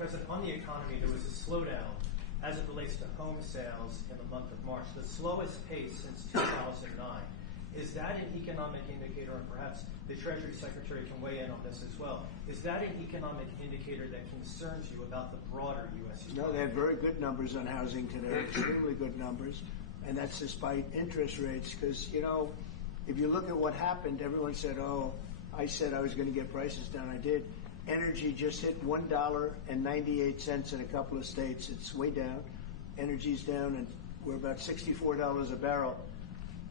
President, on the economy, there was a slowdown as it relates to home sales in the month of March, the slowest pace since 2009. Is that an economic indicator, and perhaps the Treasury Secretary can weigh in on this as well, is that an economic indicator that concerns you about the broader U.S. economy? No, they had very good numbers on housing today, extremely good numbers, and that's despite interest rates, because, you know, if you look at what happened, everyone said, oh, I said I was going to get prices down. I did. Energy just hit $1.98 in a couple of states. It's way down. Energy's down, and we're about $64 a barrel.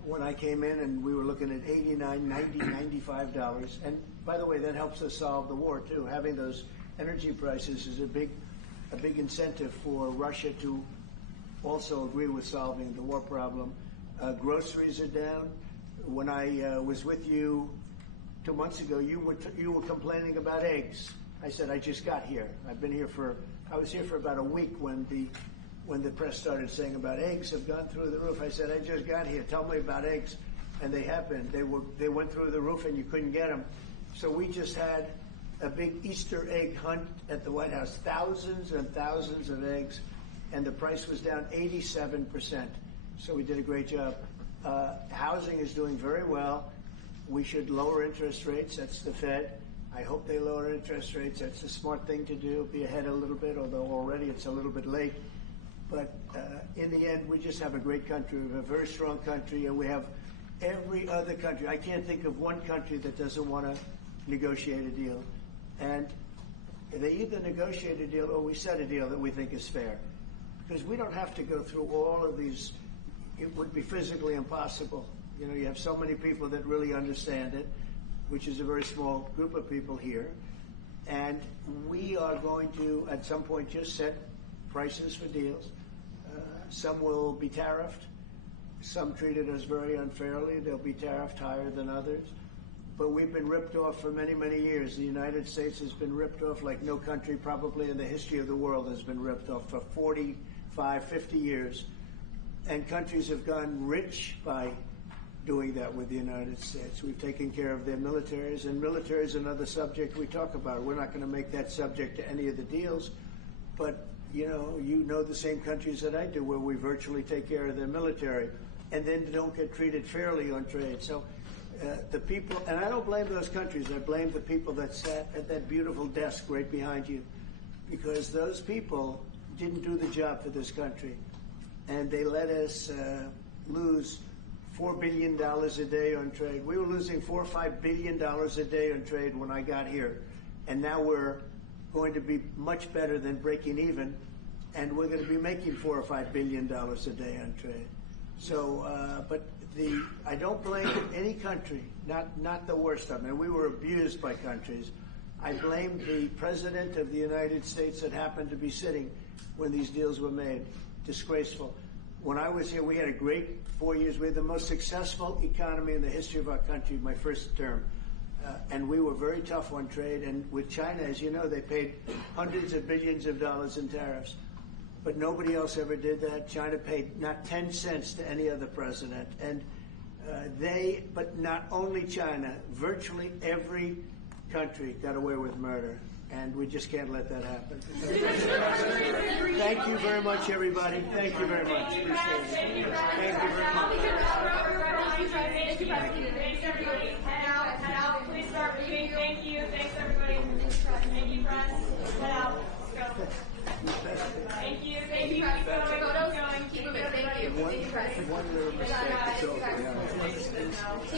When I came in, and we were looking at $89, $90, $95. And by the way, that helps us solve the war too. Having those energy prices is a big incentive for Russia to also agree with solving the war problem. Groceries are down. When I was with you 2 months ago, you were complaining about eggs. I said I just got here. I was here for about a week when the press started saying about eggs have gone through the roof. I said, I just got here. Tell me about eggs. And they have been. They went through the roof and you couldn't get them. So we just had a big Easter egg hunt at the White House. Thousands and thousands of eggs. And the price was down 87%. So we did a great job. Housing is doing very well. We should lower interest rates. That's the Fed. I hope they lower interest rates. That's a smart thing to do. Be ahead a little bit, although already it's a little bit late. But in the end, we just have a great country. We have a very strong country, and we have every other country. I can't think of one country that doesn't want to negotiate a deal. And they either negotiate a deal or we set a deal that we think is fair. Because we don't have to go through all of these. It would be physically impossible. You know, you have so many people that really understand it, which is a very small group of people here. And we are going to, at some point, just set prices for deals. Some will be tariffed. Some treated us very unfairly. They'll be tariffed higher than others. But we've been ripped off for many, many years. The United States has been ripped off like no country probably in the history of the world has been ripped off for 45, 50 years. And countries have gotten rich by doing that with the United States. We've taken care of their militaries, and military is another subject we talk about. We're not going to make that subject to any of the deals, but you know the same countries that I do where we virtually take care of their military and then don't get treated fairly on trade. So the people, and I don't blame those countries, I blame the people that sat at that beautiful desk right behind you, because those people didn't do the job for this country, and they let us lose $4 billion a day on trade. We were losing $4 or $5 billion a day on trade when I got here, and now we're going to be much better than breaking even, and we're going to be making $4 or $5 billion a day on trade. So, I don't blame any country, not the worst of them. And we were abused by countries. I blame the President of the United States that happened to be sitting when these deals were made. Disgraceful. When I was here, we had a great 4 years. We had the most successful economy in the history of our country, my first term. And we were very tough on trade. And with China, as you know, they paid hundreds of billions of dollars in tariffs. But nobody else ever did that. China paid not 10 cents to any other president. And but not only China, virtually every country got away with murder. And we just can't let that happen. Thank you very much, everybody. Thank you very much. Appreciate it. Thank you very much. Thanks, everybody. Head out. Please start reading. Thank you. Thanks, everybody. Thank you, press. Head out. Let's go. Thank you. Keep going. Keep moving. Thank you. One little mistake is over.